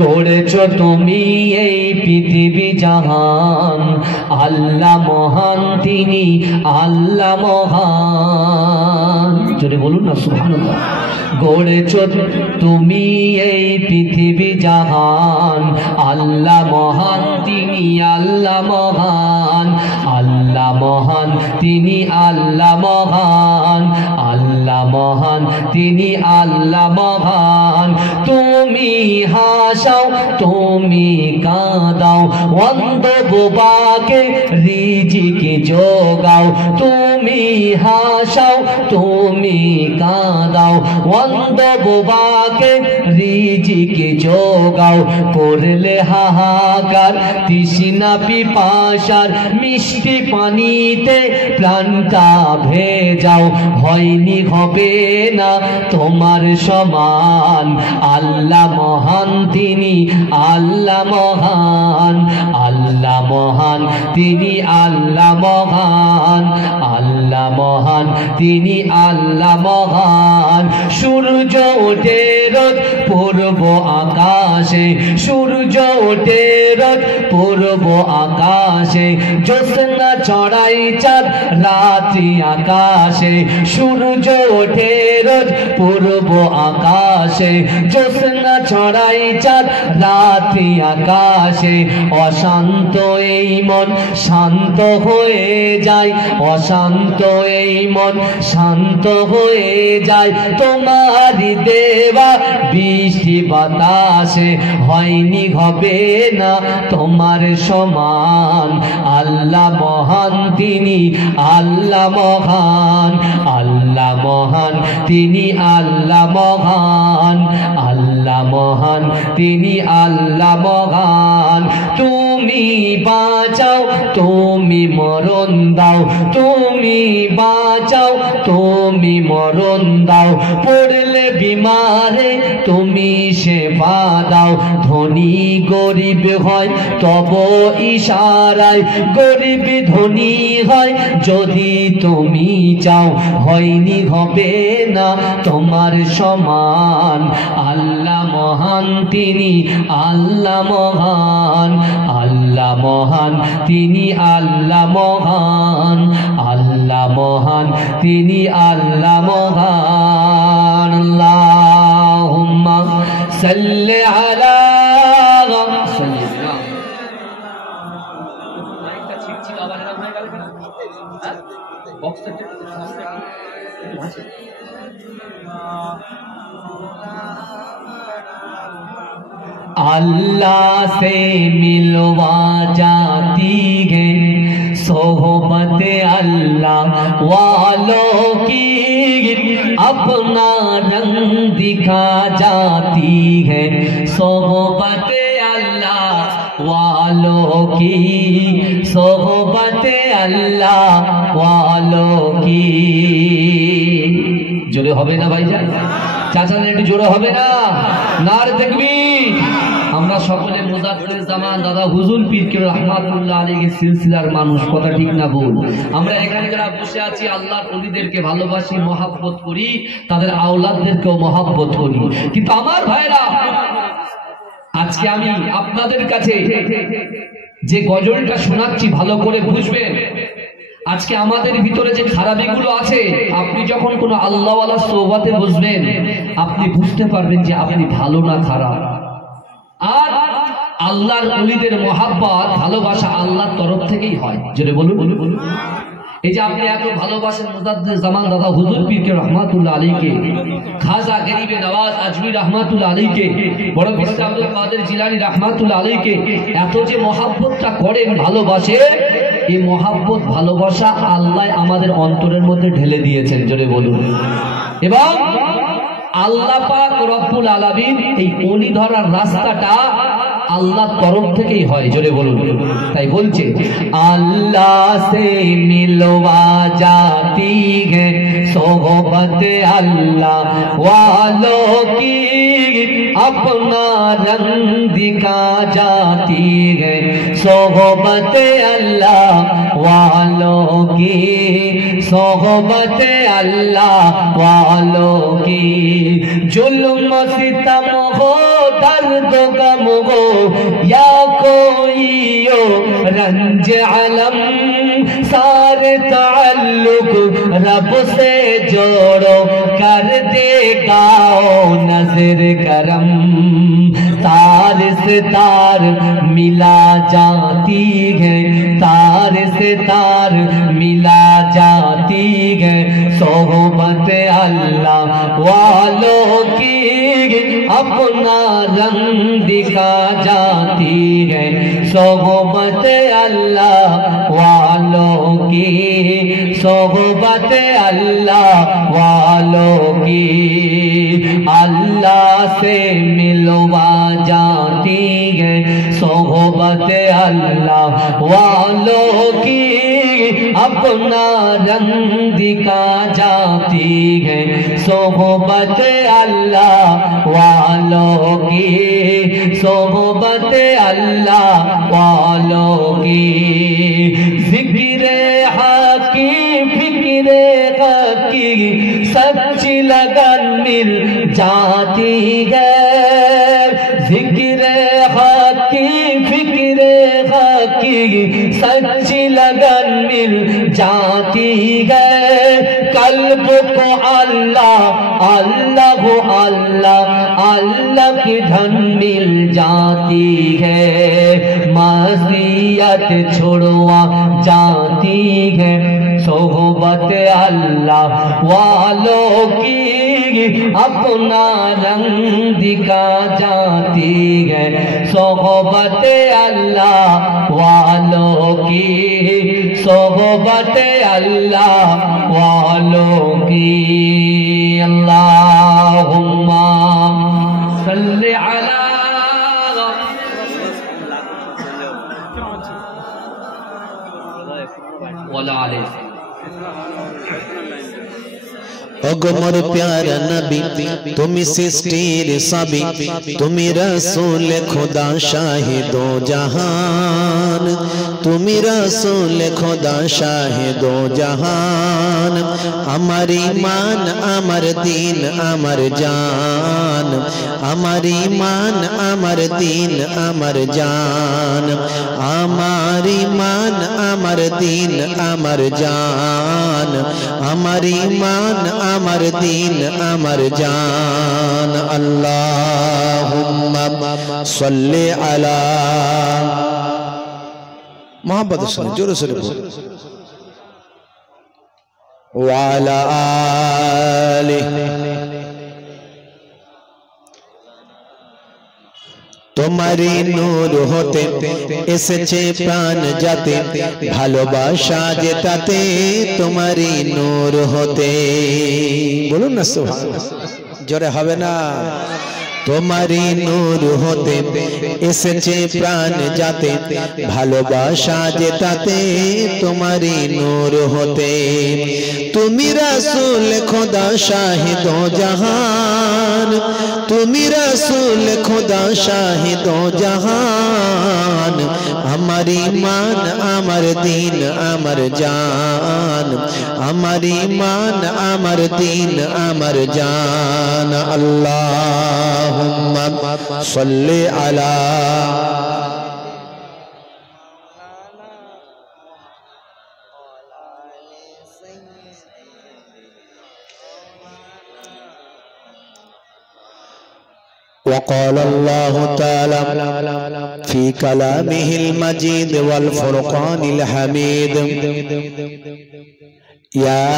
গড়েছ তুমি এই পৃথিবী জাহান, আল্লাহ মহান তিনি আল্লাহ মহান। জোরে বলুন না সুবহানাল্লাহ। গড়েছ তুমি এই পৃথিবী জাহান, আল্লাহ মহান তিনি আল্লাহ মহান। আল্লাহ মহান তিনি আল্লাহ মহান, আল্লাহ মহান তিনি আল্লাহ মহান। তুমি হাসাও তুমি কাঁদাও, অন্ধ বোবাকে রিজিক যোগাও। তুমি হাসাও তুমি কাঁদাও, অন্ধ বোবাকে রিজিক যোগাও। করলে হাহাকার তৃষ্ণা পিপাসার, মিষ্টি পানিতে প্রাণটা ভেজাও। হয়নি হবে না তোমার সমান, আল্লাহ মহান তিনি আল্লাহ মহান। আল্লাহ মহান তিনি আল্লাহ মহান, আল্লাহ মহান তিনি আল্লাহ মহান। সূর্য ওঠে রোজ পূর্ব আকাশে, সূর্য ওঠে রোজ পূর্ব আকাশে। জ্যোৎস্না ছড়াই চাঁদ রাত্রি আকাশে, সূর্য ওঠে রোজ পূর্ব আকাশে। জ্যোৎস্না ছড়াই চাঁদ রাত্রি আকাশে। অশান্ত এই মন শান্ত হয়ে যায়, অশান্ত এই মন শান্ত হয়ে যায়। তোমারই দেওয়া বৃষ্টি বাতাসে, হয়নি হবে না তোমার সমান। আল্লাহ মহান তিনি আল্লাহ মহান, আল্লাহ মহান তিনি আল্লাহ মহান, আল্লাহ মহান তিনি আল্লাহ মহান। তুমি বাঁচাও তুমি মরণ দাও, তুমি বাঁচাও তুমি মরণ দাও। পড়লে বিমারে তুমি সেবা দাও। ধনী গরিব হয় তব ইশারায়, গরিব ধনী হয় যদি তুমি চাও। হয়নি হবে না তোমার সমান, আল্লাহ মহান তিনি আল্লাহ মহান, আল্লাহ মহান তিনি আল্লাহ মহান, আল্লাহ মহান তিনি আল্লাহ মহান। আল্লাহুম্মা সাল্লি আলা अल्लाह से मिलवा जाती है सोहबत अल्लाह वालों की, अपना रंग दिखा जाती है सोहबत अल्लाह वालों की, सोहबत अल्लाह वालों की। जोरे होबे ना भाईजान, चाचा ने একটু জোরে হবে না? নারে তাকবীর। আমরা সকলে মুজাদ্দিদ জামান দাদা হুজুর পীর কে রহমাতুল্লাহ আলাইহি সিলসিলার মানুষ, কথা ঠিক না ভুল? আমরা এখানে যারা বসে আছি আল্লাহর ওলিদেরকে ভালোবাসি, মহব্বত করি, তাদের আওলাদদেরকেও মহব্বত করি। কিন্তু আমার ভাইরা, আজকে আমি আপনাদের কাছে যে গজলটা শোনাচ্ছি ভালো করে বুঝবেন। আজকে আমাদের ভিতরে যে খারাপিগুলো আছে, আপনি যখন কোনো আল্লাহওয়ালা সোহবতে বসবেন আপনি বুঝতে পারবেন যে আপনি ভালো না খারাপ। আর আল্লাহর ওলিদের মহাব্বত ভালোবাসা আল্লাহর তরফ থেকেই হয়। যেটা বলুন বলুন। এই যে আপনি এত ভালোবাসেন মুজাদ্দিদ জামান দাদা হুজুর পীর কে রহমাতুল্লাহ আলাইহি, খাজা গরিবে নওয়াজ আজমি রহমাতুল্লাহ আলাইহি, বড় পীর আব্দুল কাদের জিলানী রহমাতুল্লাহ আলাইহি, এত যে মহব্বতটা করেন ভালোবাসে, এই মহব্বত ভালোবাসা আল্লাহ আমাদের অন্তরের মধ্যে ঢেলে দিয়েছেন। জোরে বলুন। এবং আল্লাহ পাক রব্বুল আলামিন এই ওলি ধরার রাস্তাটা আল্লাহর তরফ থেকেই হয়। জোরে বলুন। তাই বলছে আল্লাহ সে মিলवा जाती है सोहबत अल्लाह वालों की, अपना रंग दिखा जाती है सोहबत अल्लाह वालों की, सोहबत अल्लाह वालों की। जुल्म सितम हो, दर्द गम हो, या कोई हो रंज अलम, सारे ताल्लुक रब से जोड़ो, कर देगा ओ नजर करम। तार से तार मिला जाती है, तार से तार मिला जाती है, सोहबत अल्लाह वालों की अपना रंग दिखा जाती है, सोहबत अल्लाह वालों की, सोहबत अल्लाह वालों की। अल्लाह से मिलवा जाती है, सोहबत अल्लाह वालों की अपना रंग दिखा जाती है, सोहबत अल्लाह वालों की, सोहबत अल्लाह वालों की। जिक्र हाकी फिक्र हाकी सच्ची लगन मिल जाती है, जिक्र हाकी फिक्र हाकी सच्ची लगन मिल जाती है। कल्ब को अल्लाह अल्लाह अल्लाह अल्लाह की धन मिल जाती है, मासियत छुड़वा जाती है, सोहबत अल्लाह वालों की अपना रंग दिखा जाती है, सोहबत अल्लाह वालों की, सोहबत अल्लाह वालों की। अल्लाहुम्मा सल्ली अला वला अलैहि। ओगो मोर प्यारा नबी, तुमी सृष्टिर सबी, तुमी रसूल खुदा शाहिदो जहान, तुमी रसूल खुदा शाहिदो जहान। अमर ईमान अमर दीन अमर जान, अमर ईमान अमर दीन अमर जान, अमर ईमान अमर दीन अमर जान, अमर ईमान अमर दीन अमर जान। अल्लाहुम्मा सल्ली अला, मोहब्बत से जोर से बोल, वाला आलिहि। तुम्हारी नूर होते एसेছে প্রাণ যাতে, ভালোবাসা যেটাতে তোমারই নূর হতে। বলুন না সুবহানাল্লাহ, জোরে হবে না। তোমারই নূর হতে এসেছে প্রাণ যাতে, ভালোবাসা যেটাতে তোমারই নূর হতে। তুমি রাসূল খোদা শাহিদো জাহান, তুমি রাসূল খোদা শাহিদো জাহান। আমার ঈমান আমার দীন আমার জান, আমার ঈমান আমার দীন আমার জান। আল্লাহুম্মা সাল্লি আলা وقال الله تعالى في كلامه المجيد والفرقان الحميد يا